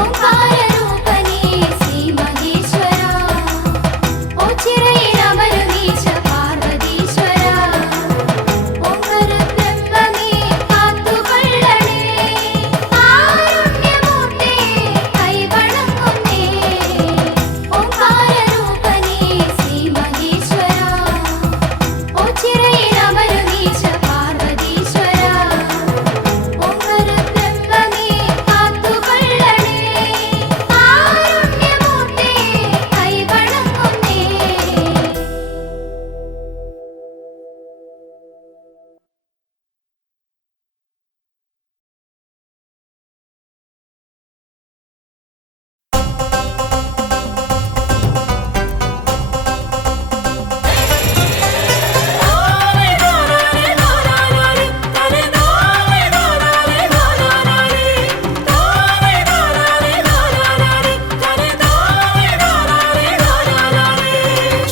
ഓംകാരരൂപനേ ശ്രീ മഹേശ്വര ഓച്ചിറയിലമരുന്നീശ പാർവതീശ്വര ഓംകാരബ്രഹ്മമേ കാത്തുകൊള്ളണേ കാരുണ്യമൂർത്തേ കൈവണങ്ങുന്നേ ഓംകാരരൂപനേ ശ്രീ മഹേശ്വര ഓച്ചിറയിലമരുന്നീശ പാർവതീശ്വര ഓംകാരബ്രഹ്മമേ കാത്തുകൊള്ളണേ കാരുണ്യമൂർത്തേ കൈവണങ്ങുന്നേ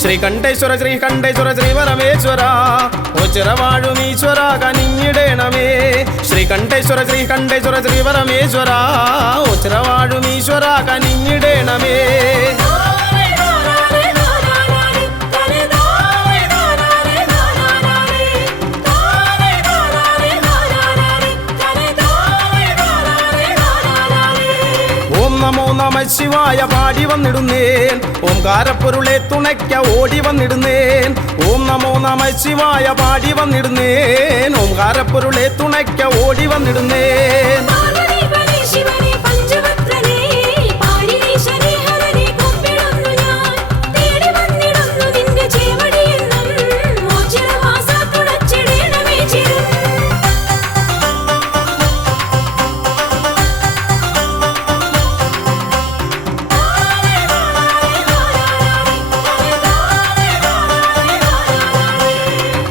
ശ്രീകണ്ഠേശ്വര ശ്രീകണ്ഠേശ്വര ശ്രീപരമേശ്വര ഉച്ചിറവാഴുമീശ്വര കനിഞ്ഞിടേണമേ ശ്രീകണ്ഠേശ്വര ശ്രീകണ്ഠേശ്വര ശ്രീപരമേശ്വര ഉച്ചിറവാഴുമീശ്വര കനിഞ്ഞിടേണമേ ഓം നമോ നമ ശിവായ പാടി വന്നിടുന്നേൻ ഓംകാരപ്പൊരുളെ തുണയ്ക്ക ഓടി വന്നിടുന്നേൻ ഓം നമോ നമ ശിവായ പാടി വന്നിടുന്നേൻ ഓംകാരപ്പൊരുളെ തുണയ്ക്ക ഓടി വന്നിടുന്നേൻ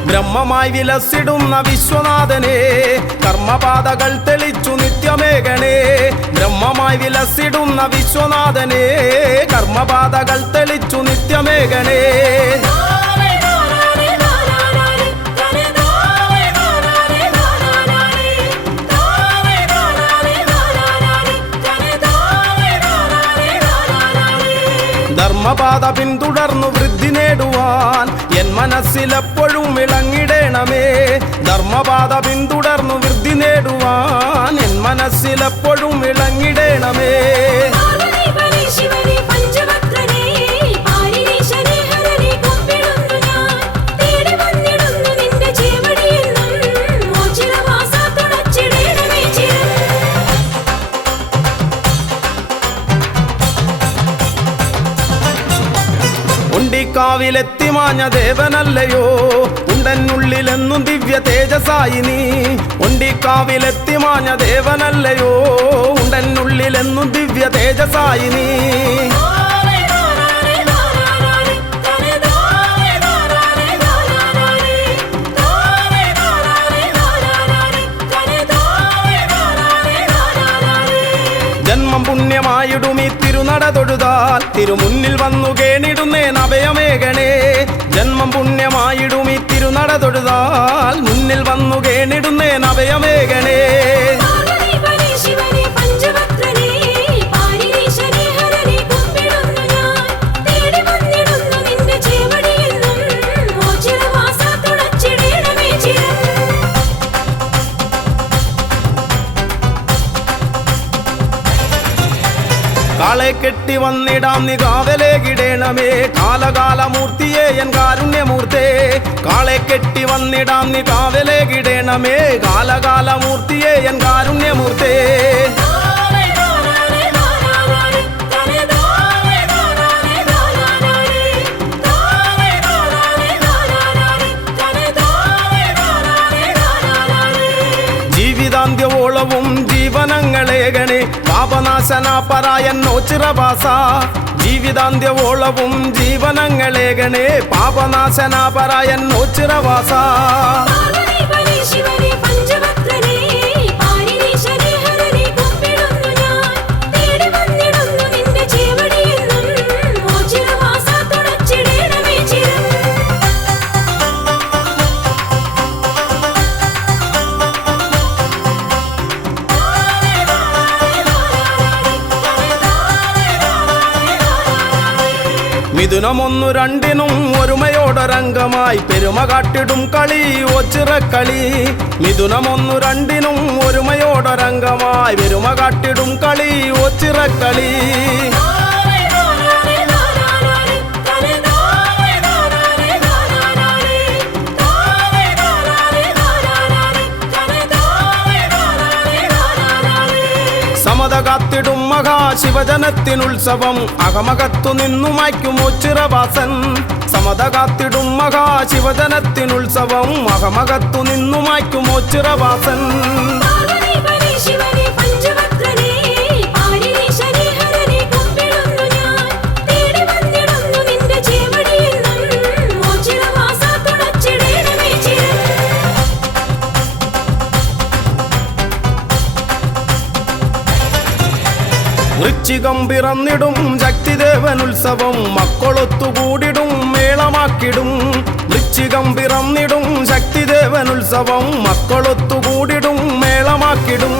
ബ്രഹ്മമായി വിലസിടുന്ന വിശ്വനാഥനെ കർമ്മപാതകൾ തെളിച്ചു നിത്യമേകണേ ബ്രഹ്മമായി വിലസിടുന്ന വിശ്വനാഥനെ കർമ്മപാതകൾ തെളിച്ചു നിത്യമേകണേ ധർമ്മപാത പിന്തുടർന്നു വൃദ്ധി നേടുവാൻ എൻ മനസ്സിലെപ്പോഴും വിളങ്ങിടേണമേ ധർമ്മപാത പിന്തുടർന്നു വൃദ്ധി നേടുവാൻ എൻ മനസ്സിലെപ്പോഴും വിളങ്ങിടേണമേ ഉണ്ടിക്കാവിലെത്തിമാഞ്ഞ ദേവനല്ലയോ ഉണ്ടനുള്ളിലെന്നും ദിവ്യ തേജസായി നീ ഉണ്ടിക്കാവിലെത്തിമാഞ്ഞ ദേവനല്ലയോ ഉണ്ടനുള്ളിലെന്നും ദിവ്യ തേജസായി നീ ജന്മം പുണ്യമായിടും ഈ തിരുനട തൊഴുതാൽ തിരുമുന്നിൽ വന്നു കേണിടുന്നേൻ അഭയമേകണേ ജന്മം പുണ്യമായിടും ഈ തിരുനട തൊഴുതാൽ മുന്നിൽ വന്നു കേണിടുന്നേൻ അഭയമേകണേ കാളെ കെട്ടി വന്നിടാം നീ കാവലേകിടേണമേ കാലകാലമൂർത്തിയെ എൻ കാരുണ്യമൂർത്തേ കാളെ കെട്ടി വന്നിടാം നീ കാവലേകിടേണമേ കാലകാലമൂർത്തിയെ എൻ കാരുണ്യമൂർത്തേ ജീവിതാന്ത്യവോളവും ജീവനങ്ങളേകണേ പാപനാശന പരായന്നോ ചിറവാസ ജീവിതാന്ത്യവോളവും ജീവനങ്ങളേകണേ പാപനാശന പരായന്നോ ചിറവാസ മിഥുനമൊന്നു രണ്ടിനും ഒരുമയോടൊരംഗമായി പെരുമ കാട്ടിടും കളി ഒച്ചിറക്കളി മിഥുനമൊന്നു രണ്ടിനും ഒരുമയോടൊരംഗമായി പെരുമ കാട്ടിടും കളി ഒച്ചിറക്കളി സമത കാത്തിടും മഹാശിവജനത്തിനുത്സവം അകമകത്തു നിന്നു മായ്ക്കും ഒച്ചിറവാസൻ സമത കാത്തിടും മഹാശിവജനത്തിനുത്സവം അകമകത്തു നിന്നു മായ്ക്കും ഒച്ചിറവാസൻ വൃശ്ചികം പിറന്നിടും ശക്തിദേവനുത്സവം മക്കളൊത്തുകൂടിടും മേളമാക്കിടും വൃശ്ചികം പിറന്നിടും ശക്തിദേവനുത്സവം മക്കളൊത്തുകൂടിടും മേളമാക്കിടും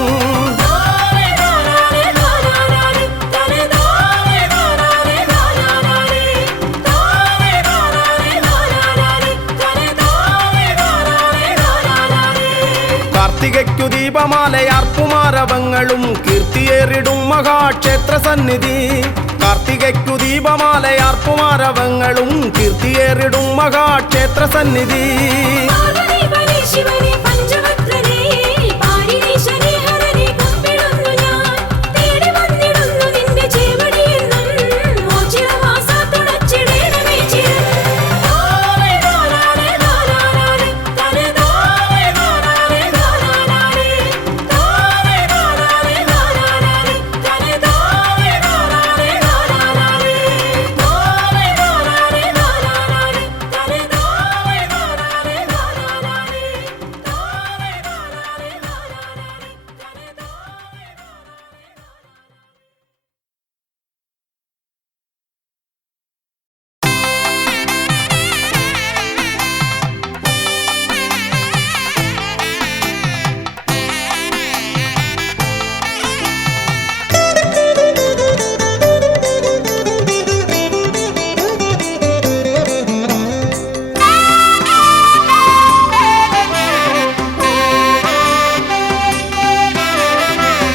കാർത്തികയ്ക്കു ദീപമാലയാർപ്പുമാരവങ്ങളും കീർത്തിയേറിടും മഹാക്ഷേത്ര സന്നിധി കാർത്തികയ്ക്കു ദീപമാലയാർപ്പുമാരവങ്ങളും കീർത്തിയേറിടും മഹാക്ഷേത്ര സന്നിധി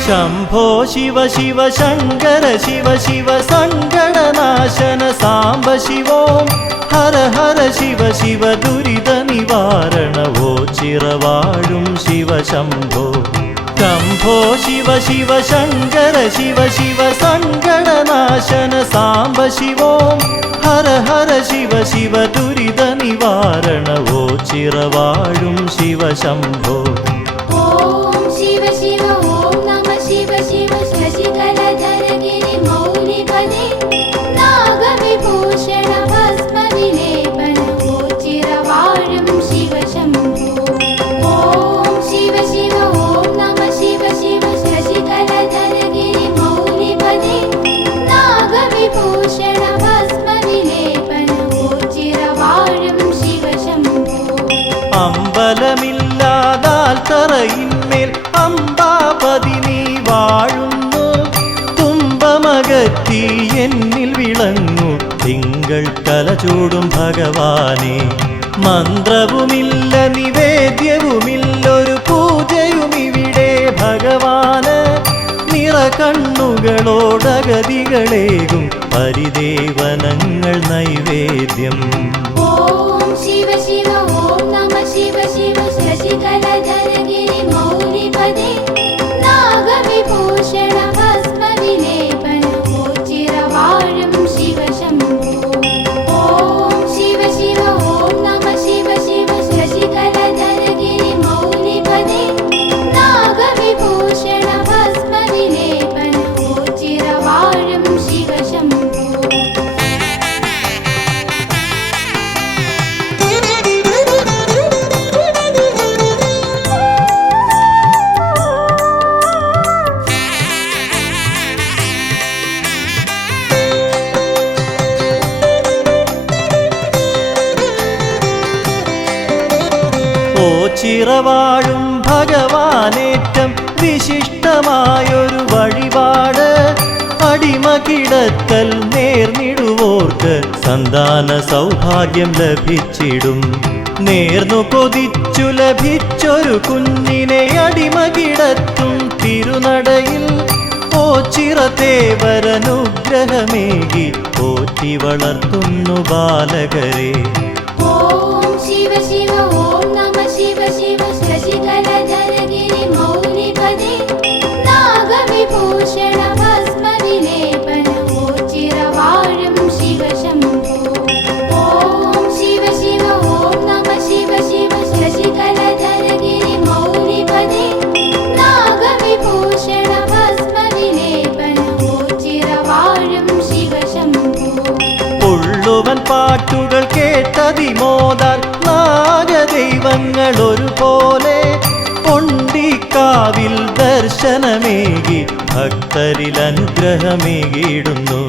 शम्भो शिव शिव शङ्कर शिव शिव सङ्कटनाशन साम्ब शिवों हर हर शिव शिव दुरितनिवारण वो चिरवाळुं शिव शम्भो शम्भो शिव शिव शङ्कर शिव शिव सङ्कटनाशन साम्ब शिवों हर हर शिव शिव दुरितनिवारण वो चिरवाळुं शिव शम्भो ॐ शिव शिव ॐ नमः शिव शिव शशिकलधरगिरि मौलिपदे नागविभूषण भस्म विलेपन गोचिरवाळुं शिव शम्भो ॐ शिव शिव ॐ नमः शिव शिव शशिकलधरगिरि मौलिपदे नागविभूषण भस्म विलेपन गोचिरवाळुं शिव शम्भो അമ്പലമില്ലാതാൽ തറയിന്മേൽ അമ്പാപതി നീ വാഴുന്നു തുമ്പമകറ്റി എന്നിൽ വിളങ്ങു തിങ്കൾ കലചൂടും ഭഗവാനെ മന്ത്രവുമില്ല നിവേദ്യവുമില്ലൊരു പൂജയുമിവിടെ ഭഗവാന് നിറകണ്ണുകളോടക സുഗതികളേകും പരിദേവനങ്ങൾ നൈവേദ്യം. ഓം ശിവ ശിവ ഓം നമ ശിവ ശിവ ശശികലധരഗിരി മൗലിപദേ നാഗവിഭൂഷണ ഭസ്മവിലേപന ചിരവാഴും ശിവശംഭോ. ഓം ശിവ ശിവ ഓം നമ ശിവ ശിവ ശശികലധരഗിരി മൗലിപദേ നാഗവിഭൂഷണ ഭസ്മവിലേപന ചിരവാഴും ശിവശംഭോ. ഓ ചിറവാഴും ഭഗവാനേറ്റം വിശിഷ്ടമായൊരു വഴിപാട് അടിമ കിടത്തൽ നേർന്നിടുവോർക്ക് സന്താന സൗഭാഗ്യം ലഭിച്ചിടും. നേർന്നു കൊതിച്ചു ലഭിച്ചൊരു കുഞ്ഞിനെ അടിമ കിടത്തും തിരുനടയിൽ ഓ ചിറതേവരനുഗ്രഹമേകി പോറ്റി വളർത്തുന്നു ബാലകരെ. ഓം ശിവ ശിവ ഓം നമ ശിവ ശിവ ശശികലധരഗിരി മൗലിപദേ നാഗവിഭൂഷണ ഭസ്മവിലേപന ചിരവാഴും ശിവശംഭോ. ഓം ശിവ ശിവ ഓം നമ ശിവ ശിവ ശശികലധരഗിരി മൗലിപദേ നാഗവിഭൂഷണ ഭസ്മവിലേപന ചിരവാഴും ശിവശംഭോ. ഉള്ളുവൻ പാട്ടുകൾ കേട്ടതിമോദാൽ നാഗദൈവങ്ങൾ ഒരുപോലെ പൊണ്ടിക്കാവിൽ ദർശനമേകി ഭക്തരിൽ അനുഗ്രഹമേകിയിടുന്നു.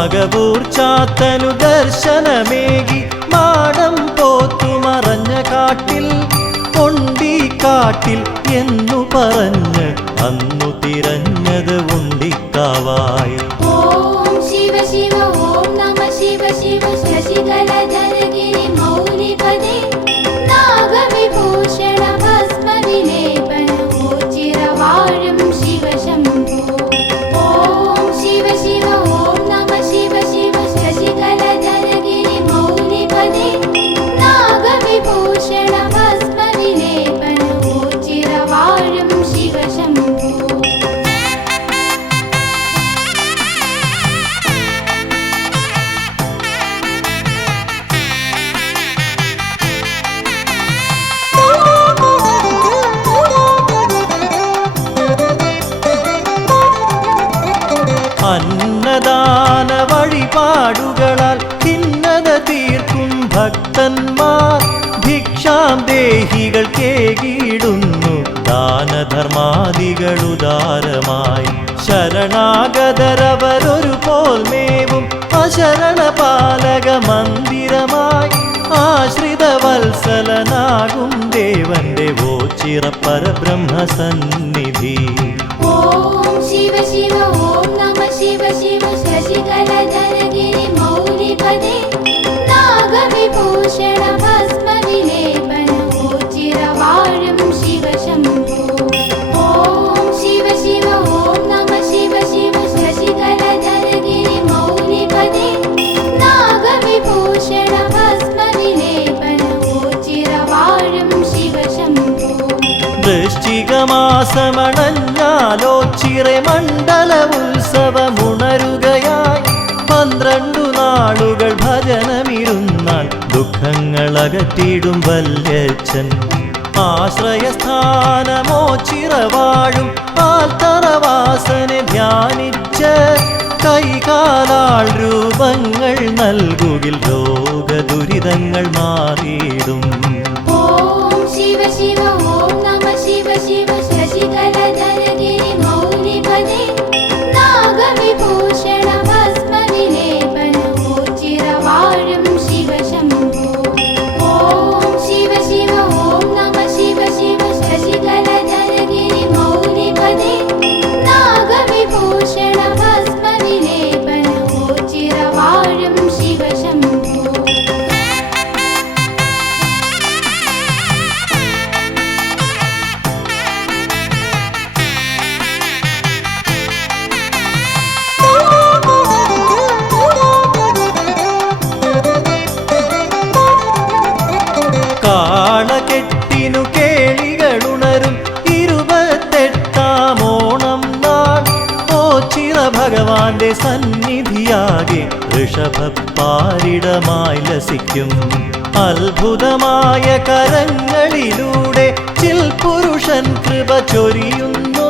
അകവൂർ ചാത്തനു ദർശനമേകി മാടം പോത്തു മറഞ്ഞ കാട്ടിൽ പൊണ്ടിക്കാട്ടിൽ എന്നു പറഞ്ഞ് അന്നു തിരഞ്ഞത് ഉണ്ടിക്കാവായി. ഓം ശിവ ശിവ ഓം നമ ശിവ ശിവ ശശികലധരഗിരി മൗലിപദേ നാഗവിഭൂഷണ ഭസ്മവിലേപന ചിരവാഴും ശിവശംഭോ. ഓം ശിവ ശിവ ഓം നമ ശിവ ശിവ ശശികലധരഗിരി മൗലിപദേ നാഗവിഭൂഷണ ഭസ്മവിലേപന ചിരവാഴും ശിവശംഭോ. അന്നദാന വഴിപാടുകളാൽ ഭിന്നത തീർക്കും ഭക്തന്മാർ ഭിക്ഷാം ദേഹികൾ കേകിടുന്നു ദാനധർമാദികളുദാരമായി. ശരണാഗതരവരൊരു പോൽ മേവും അശരണപാലക മന്ദിരമായി ആശ്രിത വത്സലനാകും ദേവന്റെ ഓ ചിറപരബ്രഹ്മസന്നിധി. ഓം ശിവ ശിവ ഓം നമ ശിവ ശിവ ശശികലധരഗിരി മൗലിപദേ നാഗവിഭൂഷണ ഭസ്മവിലേപന ചിരവാഴും ശിവശംഭോ. ഓം ശിവ ശിവ ഓം നമ ശിവ ശിവ ശശികലധരഗിരി മൗലിപദേ നാഗവിഭൂഷണ ഭസ്മവിലേപന ചിരവാഴും ശിവശംഭോ. വൃശ്ചികമാസമണഞ്ഞാലോ ചിറമണ്ഡല ഉത്സവമുണരുകയായി 12 നാളുകൾ ഭജനമിരുന്നാൽ ദുഃഖങ്ങളകറ്റിടും വല്യച്ഛൻ. ആശ്രയസ്ഥാനമോ ചിറവാഴും ആൽത്തറവാസനെ ധ്യാനിച്ച് കൈകാലാൾ രൂപങ്ങൾ നൽകുകിൽ രോഗദുരിതങ്ങൾ മാറിയിടും. ഓം ശിവ ശിവ ഓം നമ ശിവ ശിവ ശശികലധരഗിരി മൗലിപദേ നാഗവിഭൂഷണ ഭസ്മവിലേപന ചിരവാഴും ശിവശംഭോ. ഓം ശിവ ശിവ ഓം നമ ശിവ ശിവ ശശികലധരഗിരി മൗലിപദേ നാഗവിഭൂഷണ ഭസ്മവിലേപന ചിരവാഴും ശിവശംഭോ. ഭഗവാന്റെ സന്നിധിയാകെ ഋഷഭപ്പാരിടമായി ലസിക്കും. അത്ഭുതമായ കരങ്ങളിലൂടെ ചിൽപുരുഷൻ കൃപ ചൊരിയുന്നു.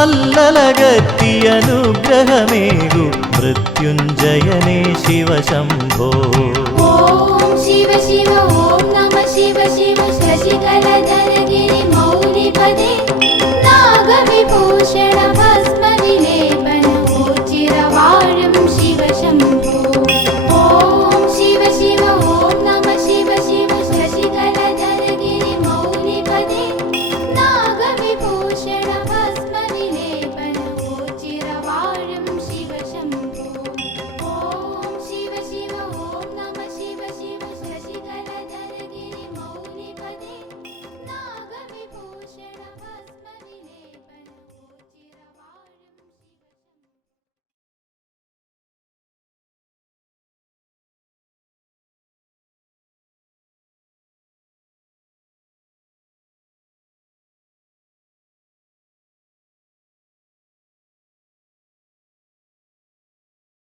അല്ലലകത്തി അനുഗ്രഹമേകു മൃത്യുഞ്ജയനേ ശിവശംഭോ. ഓം ശിവ ശിവ